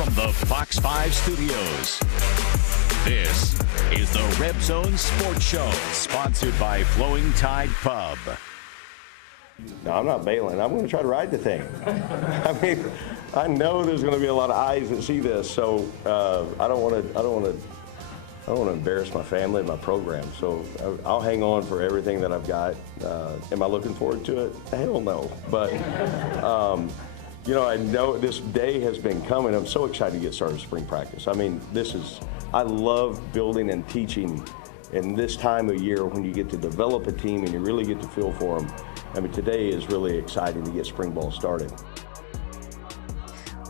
from the Fox 5 studios. This is the Red Zone Sports Show, sponsored by Flowing Tide Pub. No, I'm not bailing. I'm going to try to ride the thing. I mean, I know there's going to be a lot of eyes that see this, so I don't want to embarrass my family and my program. So I'll hang on for everything that I've got. Am I looking forward to it? Hell no. But you know, I know this day has been coming. I'm so excited to get started with spring practice. I mean, I love building and teaching in this time of year when you get to develop a team and you really get to feel for them. I mean, today is really exciting to get spring ball started.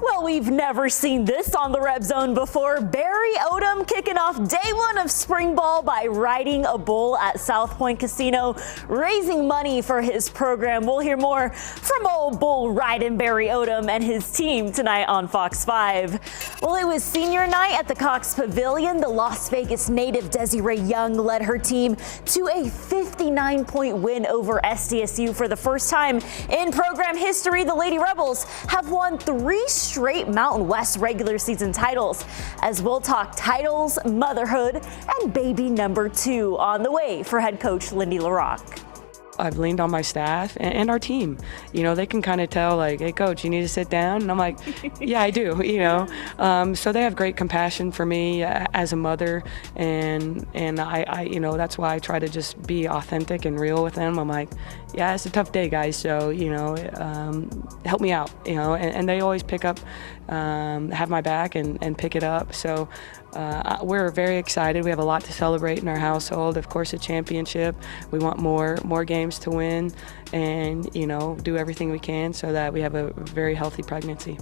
Well, we've never seen this on the Red Zone before. Barry Odom kicking off day one of spring ball by riding a bull at South Point Casino, raising money for his program. We'll hear more from old bull riding Barry Odom and his team tonight on Fox 5. Well, it was senior night at the Cox Pavilion. The Las Vegas native Desiree Young led her team to a 59-point win over SDSU. For the first time in program history, the Lady Rebels have won 3 straight Mountain West regular season titles. As we'll talk titles, motherhood, and baby number 2 on the way for head coach Lindy LaRocque. I've leaned on my staff and our team. You know, they can kind of tell, like, hey, coach, you need to sit down. And I'm like, yeah, I do, you know. So they have great compassion for me as a mother. And I, you know, that's why I try to just be authentic and real with them. I'm like, yeah, it's a tough day, guys. So, you know, help me out, you know. And they always pick up, have my back and pick it up. So we're very excited. We have a lot to celebrate in our household. Of course, a championship. We want more games to win, and you know, do everything we can so that we have a very healthy pregnancy.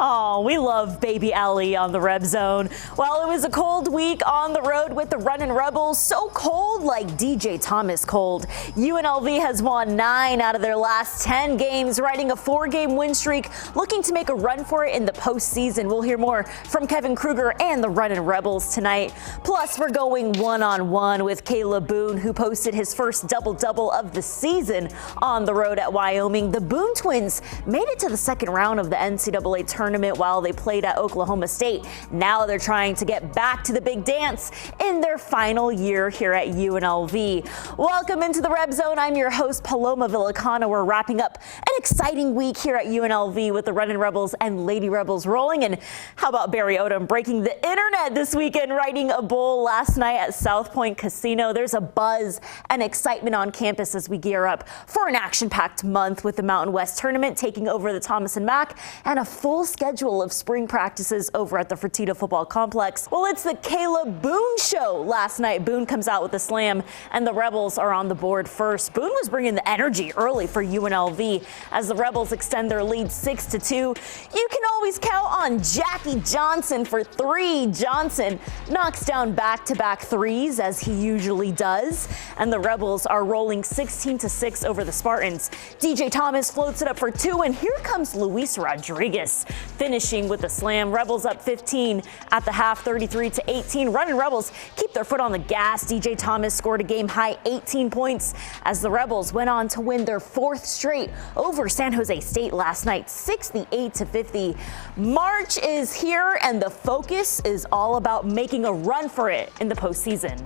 Oh, we love baby Ellie on the Red Zone. Well, it was a cold week on the road with the Runnin' Rebels. So cold, like DJ Thomas cold. UNLV has won 9 out of their last 10 games, riding a 4-game win streak, looking to make a run for it in the postseason. We'll hear more from Kevin Kruger and the Runnin' Rebels tonight. Plus, we're going one-on-one with Caleb Boone, who posted his first double-double of the season on the road at Wyoming. The Boone twins made it to the second round of the NCAA tournament while they played at Oklahoma State. Now they're trying to get back to the big dance in their final year here at UNLV. Welcome into the Red Zone. I'm your host, Paloma Villacana. We're wrapping up an exciting week here at UNLV with the Runnin' Rebels and Lady Rebels rolling. And how about Barry Odom breaking the internet this weekend, riding a bull last night at South Point Casino? There's a buzz and excitement on campus as we gear up for an action-packed month with the Mountain West tournament taking over the Thomas and Mack and a full schedule of spring practices over at the Fertitta Football Complex. Well, it's the Caleb Boone show last night. Boone comes out with a slam, and the Rebels are on the board first. Boone was bringing the energy early for UNLV as the Rebels extend their lead 6-2. You can always count on Jackie Johnson for 3. Johnson knocks down back-to-back threes, as he usually does, and the Rebels are rolling 16-6 over the Spartans. DJ Thomas floats it up for 2, and here comes Luis Rodriguez, finishing with a slam. Rebels up 15 at the half, 33-18. Runnin' Rebels keep their foot on the gas. DJ Thomas scored a game-high 18 points as the Rebels went on to win their 4th straight over San Jose State last night, 68-50. March is here, and the focus is all about making a run for it in the postseason.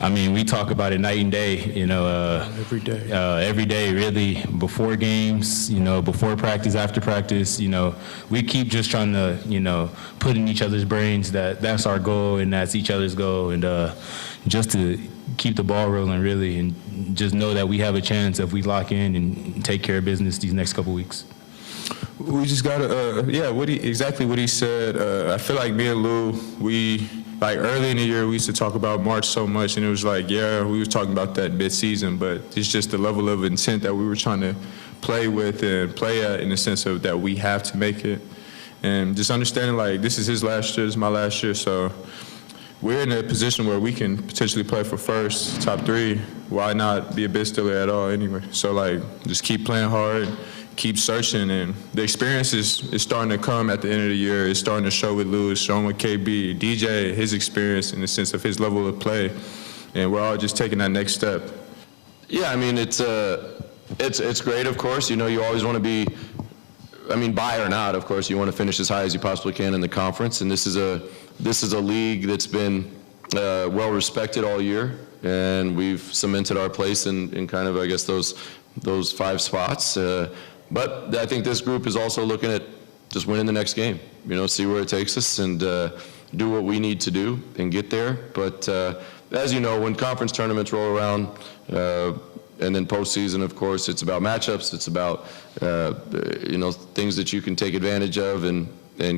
I mean, we talk about it night and day, you know, every day, really, before games, you know, before practice, after practice, you know, we keep just trying to, you know, put in each other's brains that that's our goal and that's each other's goal, and just to keep the ball rolling, really, and just know that we have a chance if we lock in and take care of business these next couple weeks. We just gotta, exactly what he said. I feel like me and Lou, like early in the year, we used to talk about March so much, and it was like, yeah, we was talking about that mid-season, but it's just the level of intent that we were trying to play with and play at, in the sense of that we have to make it. And just understanding, like, this is his last year, this is my last year, so we're in a position where we can potentially play for first, top 3. Why not be a bid stealer at all anyway? So, like, just keep playing hard, keep searching, and the experience is starting to come at the end of the year. It's starting to show with Lewis, showing with KB, DJ, his experience in the sense of his level of play, and we're all just taking that next step. Yeah, I mean, it's great, of course. You know, you always want to be I mean, bye or not, of course, you want to finish as high as you possibly can in the conference, and this is a league that's been well respected all year, and we've cemented our place in kind of, I guess, those 5 spots. But I think this group is also looking at just winning the next game, see where it takes us and do what we need to do and get there. But as you know, when conference tournaments roll around, and then postseason, of course, it's about matchups. It's about things that you can take advantage of and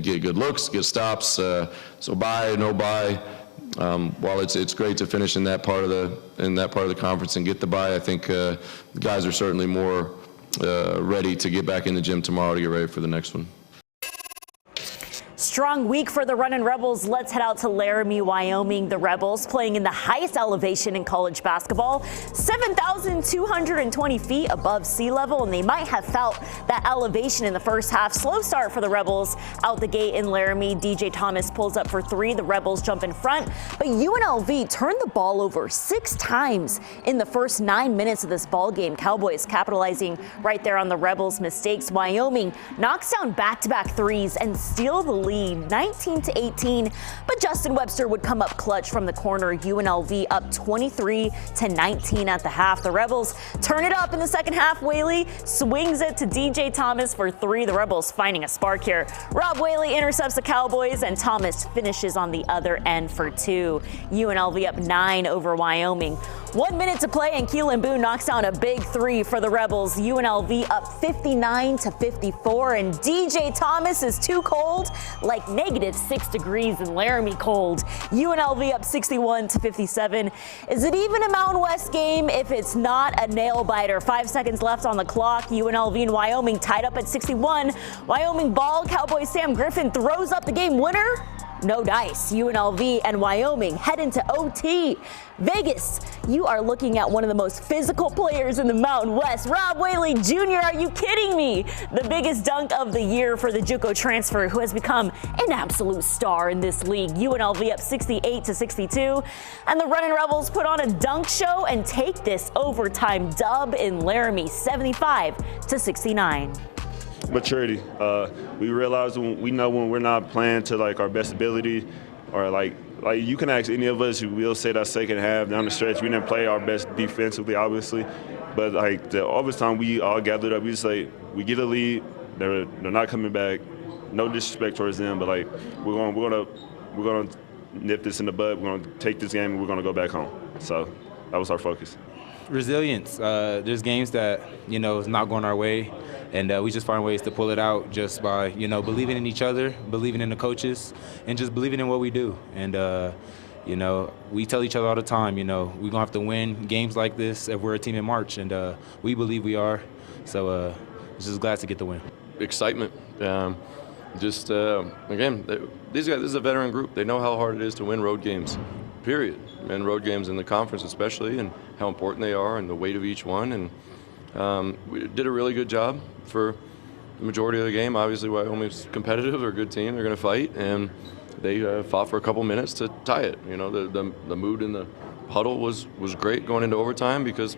get good looks, get stops. So bye, no bye. While it's great to finish in that part of the conference and get the bye, I think the guys are certainly more ready to get back in the gym tomorrow to get ready for the next one. Strong week for the Runnin' Rebels. Let's head out to Laramie, Wyoming. The Rebels playing in the highest elevation in college basketball, 7,220 feet above sea level, and they might have felt that elevation in the first half. Slow start for the Rebels out the gate in Laramie. DJ Thomas pulls up for 3. The Rebels jump in front, but UNLV turned the ball over 6 times in the first 9 minutes of this ball game. Cowboys capitalizing right there on the Rebels' mistakes. Wyoming knocks down back-to-back threes and steal the lead 19-18, but Justin Webster would come up clutch from the corner. UNLV up 23-19 at the half. The Rebels turn it up in the second half. Whaley swings it to DJ Thomas for 3. The Rebels finding a spark here. Rob Whaley intercepts the Cowboys, and Thomas finishes on the other end for 2. UNLV up 9 over Wyoming. 1 minute to play, and Keelan Boone knocks down a big 3 for the Rebels. UNLV up 59-54, and DJ Thomas is too cold, like -6 degrees in Laramie cold. UNLV up 61-57. Is it even a Mountain West game if it's not a nail biter? 5 seconds left on the clock. UNLV and Wyoming tied up at 61. Wyoming ball. Cowboys Sam Griffin throws up the game winner. No dice. UNLV and Wyoming head into OT. Vegas, you are looking at one of the most physical players in the Mountain West. Rob Whaley Jr., are you kidding me? The biggest dunk of the year for the JUCO transfer, who has become an absolute star in this league. UNLV up 68-62. And the Runnin' Rebels put on a dunk show and take this overtime dub in Laramie, 75-69. Maturity. We realize we know when we're not playing to like our best ability, or like you can ask any of us who will say that second half down the stretch we didn't play our best defensively, obviously, but like the overtime we all gathered up, we just like we get a lead, they're not coming back. No disrespect towards them, but like we're gonna nip this in the bud. We're gonna take this game and we're gonna go back home. So that was our focus. Resilience. There's games that is not going our way. And we just find ways to pull it out just by, believing in each other, believing in the coaches, and just believing in what we do. And, we tell each other all the time, we're going to have to win games like this if we're a team in March. And we believe we are. So just glad to get the win. Excitement. Again, these guys, this is a veteran group. They know how hard it is to win road games, period. And road games in the conference especially, and how important they are and the weight of each one. And we did a really good job for the majority of the game. Obviously, Wyoming's competitive. They're a good team. They're going to fight, and they fought for a couple minutes to tie it. The mood in the huddle was great going into overtime because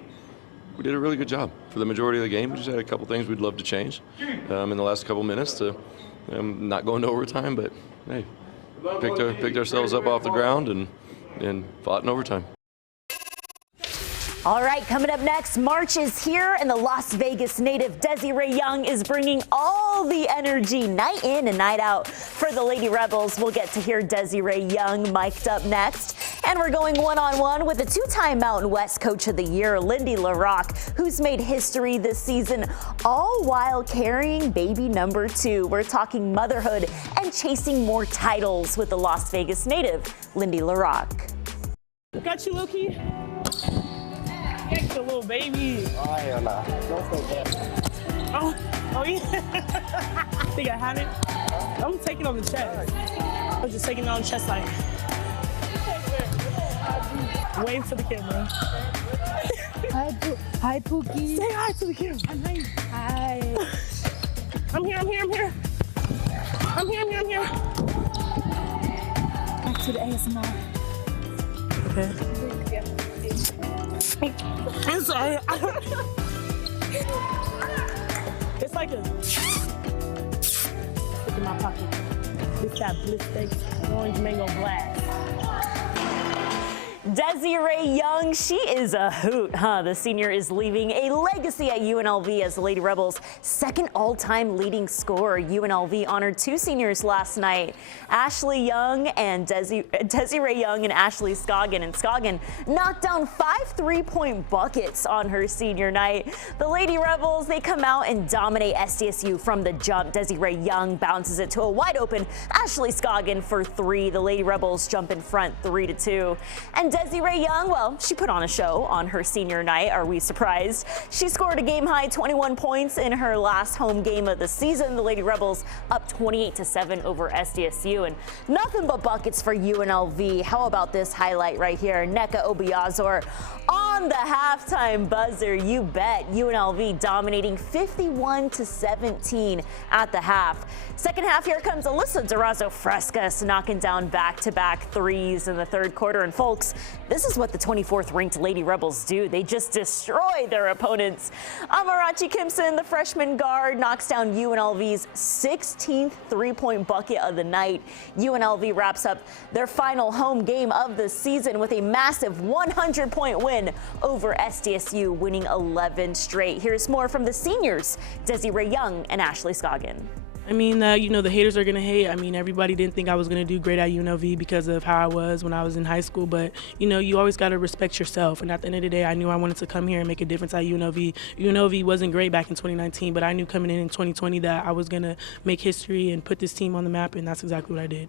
we did a really good job for the majority of the game. We just had a couple things we'd love to change in the last couple minutes to not go into overtime, but hey, picked ourselves up off the ground and fought in overtime. All right, coming up next, March is here, and the Las Vegas native Desiree Young is bringing all the energy night in and night out for the Lady Rebels. We'll get to hear Desiree Young mic'd up next. And we're going one-on-one with the 2-time Mountain West Coach of the Year, Lindy LaRocque, who's made history this season, all while carrying baby number 2. We're talking motherhood and chasing more titles with the Las Vegas native, Lindy LaRocque. Got you, Loki. The little baby. Oh, hell nah. Don't say that. Oh yeah. Think I have it? I'm taking on the chest. I'm just taking it on the chest like. Wave to the camera. Hi, Pookie. Say hi to the camera. Hi. I'm here. Back to the ASMR. Okay. I'm sorry. It's like a in my pocket. This got bliss orange mango blast. Desiree Young, she is a hoot, huh? The senior is leaving a legacy at UNLV as the Lady Rebels' second all-time leading scorer. UNLV honored two seniors last night, Ashley Young and Desiree Young and Ashley Scoggin. And Scoggin knocked down 5 3-point buckets on her senior night. The Lady Rebels, they come out and dominate SDSU from the jump. Desiree Young bounces it to a wide-open Ashley Scoggin for 3. The Lady Rebels jump in front 3-2. And Desiree Young, well, she put on a show on her senior night. Are we surprised? She scored a game-high 21 points in her last home game of the season. The Lady Rebels up 28-7 over SDSU, and nothing but buckets for UNLV. How about this highlight right here? Nneka Obiazor on the halftime buzzer. You bet. UNLV dominating 51-17 at the half. Second half, here comes Alyssa Durazo-Frescas knocking down back-to-back threes in the third quarter. And folks, this is what the 24th ranked Lady Rebels do. They just destroy their opponents. Amarachi Kimpson, the freshman guard, knocks down UNLV's 16th three-point bucket of the night. UNLV wraps up their final home game of the season with a massive 100-point win over SDSU, winning 11 straight. Here's more from the seniors, Desiree Young and Ashley Scoggin. I mean, the haters are going to hate. I mean, everybody didn't think I was going to do great at UNLV because of how I was when I was in high school. But, you always got to respect yourself. And at the end of the day, I knew I wanted to come here and make a difference at UNLV. UNLV wasn't great back in 2019, but I knew coming in 2020 that I was going to make history and put this team on the map, and that's exactly what I did.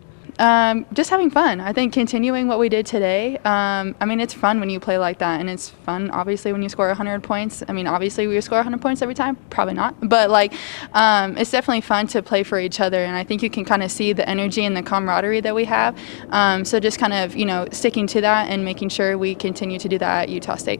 Just having fun. I think continuing what we did today. I mean, it's fun when you play like that, and it's fun, obviously, when you score 100 points. I mean, obviously, we score 100 points every time. Probably not. But, it's definitely fun to play for each other, and I think you can kind of see the energy and the camaraderie that we have. So just kind of, sticking to that and making sure we continue to do that at Utah State.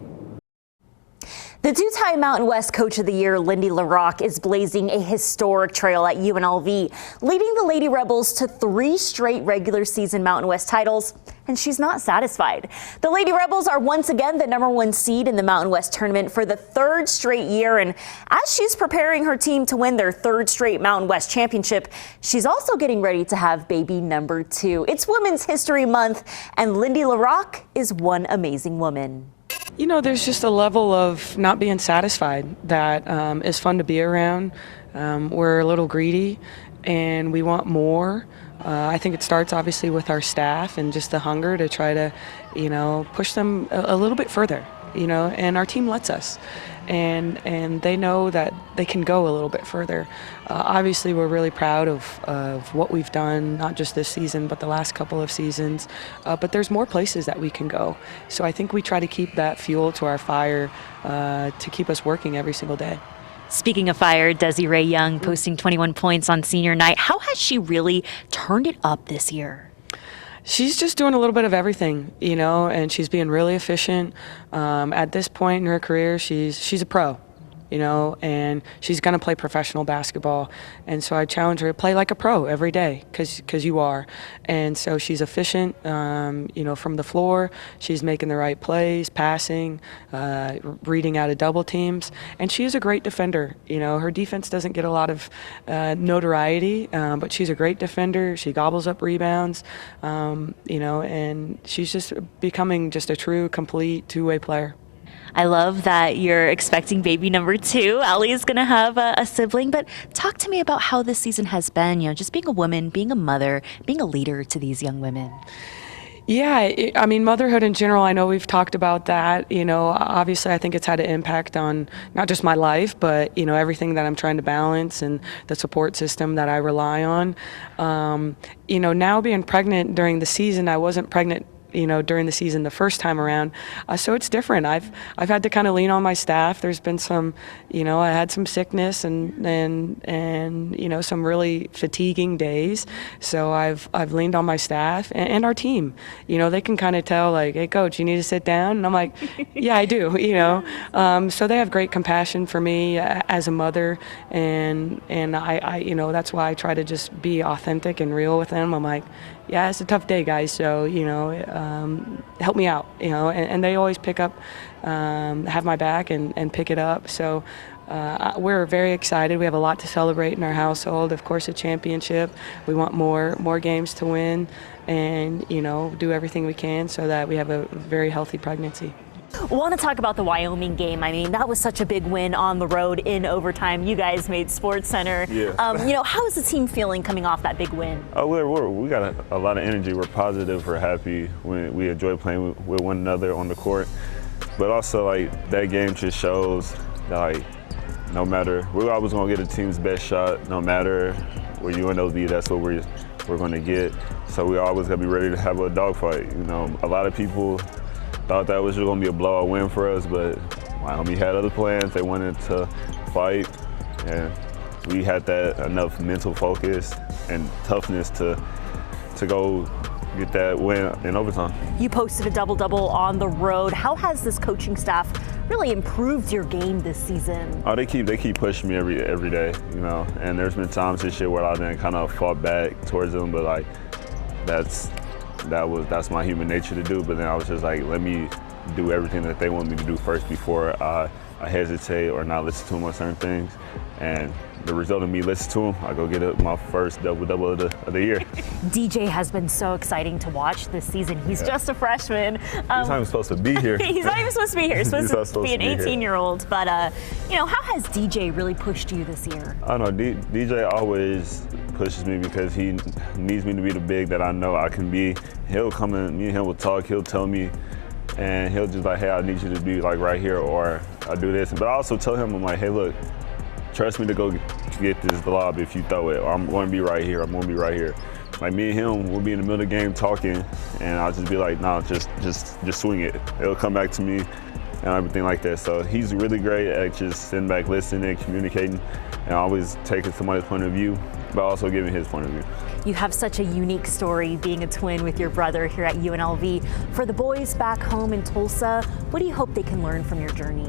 The two-time Mountain West Coach of the Year, Lindy LaRocque, is blazing a historic trail at UNLV, leading the Lady Rebels to 3 straight regular season Mountain West titles, and she's not satisfied. The Lady Rebels are once again the #1 seed in the Mountain West tournament for the 3rd straight year, and as she's preparing her team to win their 3rd straight Mountain West championship, she's also getting ready to have baby number 2. It's Women's History Month, and Lindy LaRocque is one amazing woman. There's just a level of not being satisfied that is fun to be around. We're a little greedy and we want more. I think it starts obviously with our staff and just the hunger to try to, push them a little bit further, and our team lets us. And they know that they can go a little bit further. Obviously, we're really proud of what we've done, not just this season, but the last couple of seasons. But there's more places that we can go. So I think we try to keep that fuel to our fire to keep us working every single day. Speaking of fire, Desiree Young posting 21 points on senior night. How has she really turned it up this year? She's just doing a little bit of everything, and she's being really efficient. At this point in her career, she's a pro, and she's going to play professional basketball. And so I challenge her to play like a pro every day because you are. And so she's efficient, from the floor. She's making the right plays, passing, reading out of double teams. And she is a great defender. Her defense doesn't get a lot of notoriety, but she's a great defender. She gobbles up rebounds, and she's just becoming just a true, complete two-way player. I love that you're expecting baby number 2. Allie is going to have a sibling, but talk to me about how this season has been, just being a woman, being a mother, being a leader to these young women. Yeah, I mean, motherhood in general, I know we've talked about that. Obviously I think it's had an impact on not just my life, but, everything that I'm trying to balance and the support system that I rely on. Now being pregnant during the season, I wasn't pregnant during the season the first time around. So it's different. I've had to kind of lean on my staff. There's been some, I had some sickness and some really fatiguing days. So I've leaned on my staff and our team. They can kind of tell like, hey coach, you need to sit down. And I'm like, yeah, I do, So they have great compassion for me as a mother. And I that's why I try to just be authentic and real with them. I'm like, yeah, it's a tough day, guys. So, help me out, and they always pick up, have my back and pick it up. So, we're very excited. We have a lot to celebrate in our household. Of course, a championship. We want more games to win, and do everything we can so that we have a very healthy pregnancy. I want to talk about the Wyoming game. I mean, that was such a big win on the road in overtime. You guys made SportsCenter. Yeah. How is the team feeling coming off that big win? Oh, we got a lot of energy. We're positive. We're happy. We enjoy playing with one another on the court. But also, that game just shows that, no matter, we're always going to get the team's best shot. No matter where UNLV, that's what we're going to get. So we always got to be ready to have a dogfight. A lot of people thought that was just going to be a blowout win for us, but Wyoming had other plans. They wanted to fight, and we had that enough mental focus and toughness to go get that win in overtime. You posted a double-double on the road. How has this coaching staff really improved your game this season? Oh, they keep pushing me every day, and there's been times this year where I then kind of fought back towards them, but that's my human nature to do. But then I was just let me do everything that they want me to do first before I hesitate or not listen to them on certain things. And the result of me listening to them, I go get my first double-double of the year. DJ has been so exciting to watch this season. He's just a freshman. He's not even supposed to be here. He's not even supposed to be here. He's supposed to be an 18-year-old. But, how has DJ really pushed you this year? I don't know. DJ always pushes me because he needs me to be the big that I know I can be. He'll come in, me and him will talk, he'll tell me, and he'll just hey, I need you to be right here, or I do this. But I also tell him, I'm hey, look, trust me to go get this lob if you throw it, or I'm going to be right here, I'm going to be right here. Me and him, we'll be in the middle of the game talking, and I'll just be nah, just swing it. It'll come back to me and everything like that. So he's really great at just sitting back, listening, communicating, and always taking somebody's point of view, but also giving his point of view. You have such a unique story being a twin with your brother here at UNLV. For the boys back home in Tulsa, what do you hope they can learn from your journey?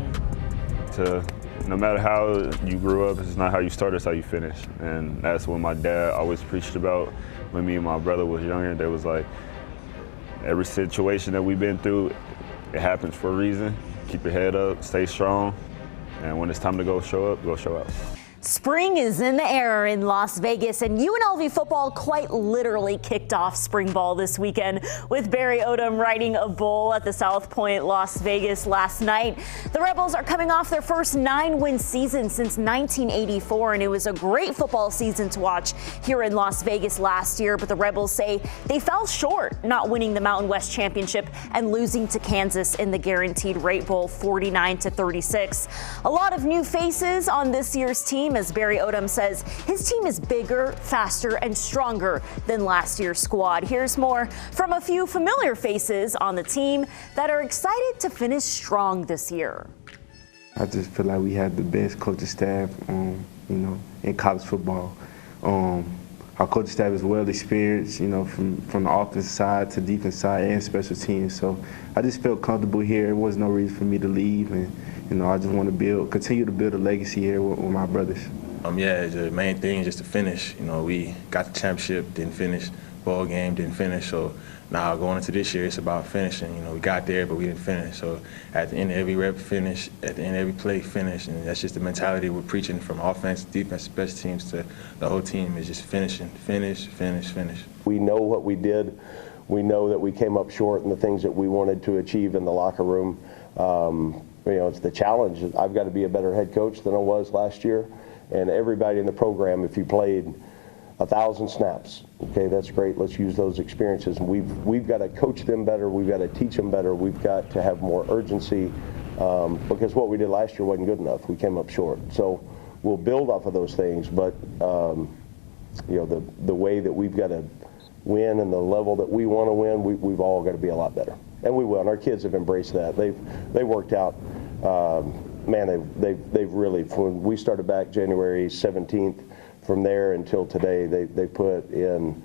No matter how you grew up, it's not how you start, it's how you finish. And that's what my dad always preached about when me and my brother was younger. There was every situation that we've been through, it happens for a reason. Keep your head up, stay strong, and when it's time to go show up, go show up. Spring is in the air in Las Vegas, and UNLV football quite literally kicked off spring ball this weekend with Barry Odom riding a bull at the South Point, Las Vegas last night. The Rebels are coming off their first 9-win season since 1984, and it was a great football season to watch here in Las Vegas last year, but the Rebels say they fell short, not winning the Mountain West Championship and losing to Kansas in the Guaranteed Rate Bowl 49-36. A lot of new faces on this year's team, as Barry Odom says his team is bigger, faster, and stronger than last year's squad. Here's more from a few familiar faces on the team that are excited to finish strong this year. I just feel like we had the best coaching staff, in college football. Our coaching staff is well experienced, from the offensive side to defense side and special teams. So I just felt comfortable here. There was no reason for me to leave, and I just want to continue to build a legacy here with my brothers. The main thing is just to finish. We got the championship, didn't finish. Ball game, didn't finish. So now going into this year, it's about finishing. We got there, but we didn't finish. So at the end of every rep, finish. At the end of every play, finish. And that's just the mentality we're preaching from offense, defense, special teams to the whole team is just finishing. Finish, finish, finish. We know what we did. We know that we came up short in the things that we wanted to achieve in the locker room. It's the challenge. I've got to be a better head coach than I was last year. And everybody in the program, if you played 1,000 snaps, okay, that's great. Let's use those experiences. We've got to coach them better. We've got to teach them better. We've got to have more urgency because what we did last year wasn't good enough. We came up short. So we'll build off of those things. But, the way that we've got to win and the level that we want to win, we've all got to be a lot better. And we will, and our kids have embraced that. They've worked out, they've really, when we started back January 17th, from there until today, they put in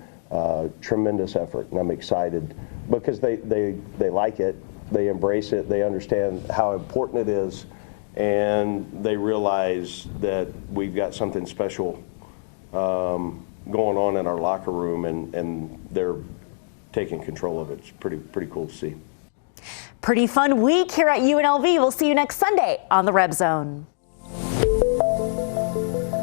tremendous effort, and I'm excited because they like it, they embrace it, they understand how important it is, and they realize that we've got something special going on in our locker room, and they're taking control of it. It's pretty cool to see. Pretty fun week here at UNLV. We'll see you next Sunday on the Reb Zone.